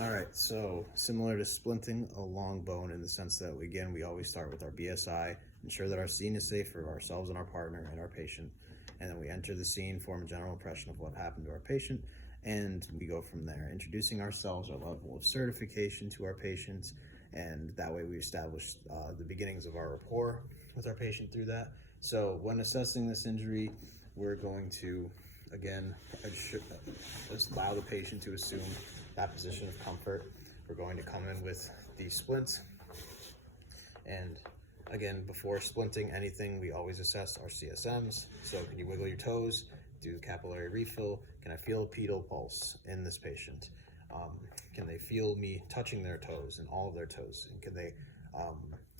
All right, so similar to splinting a long bone in the sense that, we always start with our BSI, ensure that our scene is safe for ourselves and our partner and our patient, and then we enter the scene, form a general impression of what happened to our patient, and we go from there, introducing ourselves, our level of certification to our patients, and that way we establish the beginnings of our rapport with our patient through that. So when assessing this injury, we're going to, again, allow the patient to assume that position of comfort. We're going to come in with the splint, and again, before splinting anything, we always assess our CSMs. So can you wiggle your toes, do capillary refill? Can I feel a pedal pulse in this patient? Can they feel me touching their toes and all of their toes? And can they,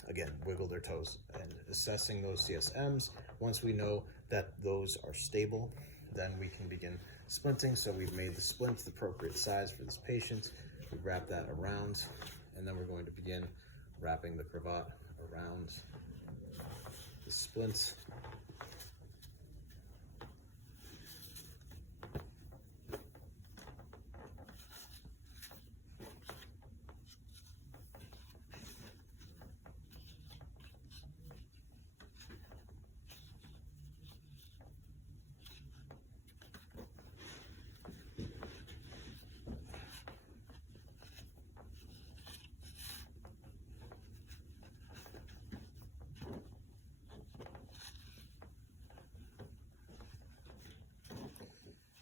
again, wiggle their toes? And assessing those CSMs, once we know that those are stable, then we can begin splinting. So we've made the splint the appropriate size for this patient. We wrap that around, and then we're going to begin wrapping the cravat around the splint.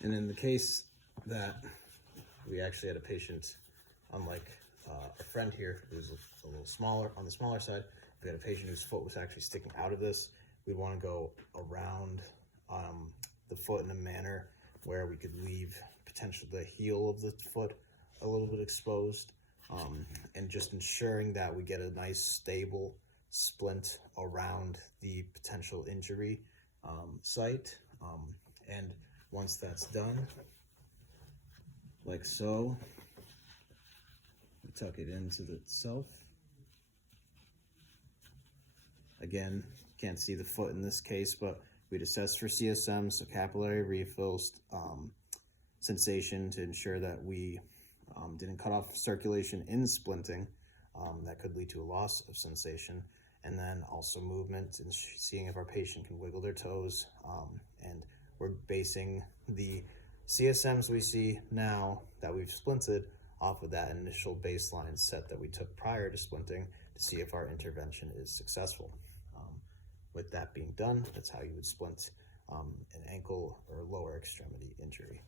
And in the case that we actually had a patient, unlike a friend here who's a little smaller, on the smaller side, if we had a patient whose foot was actually sticking out of this, we'd want to go around the foot in a manner where we could leave potentially the heel of the foot a little bit exposed, and just ensuring that we get a nice stable splint around the potential injury site. And once that's done, like so, we tuck it into itself. Again, can't see the foot in this case, but we'd assess for CSM, so capillary refills, sensation, to ensure that we didn't cut off circulation in splinting. That could lead to a loss of sensation. And then also movement and seeing if our patient can wiggle their toes. And we're basing the CSMs we see now that we've splinted off of that initial baseline set that we took prior to splinting to see if our intervention is successful. With that being done, that's how you would splint an ankle or lower extremity injury.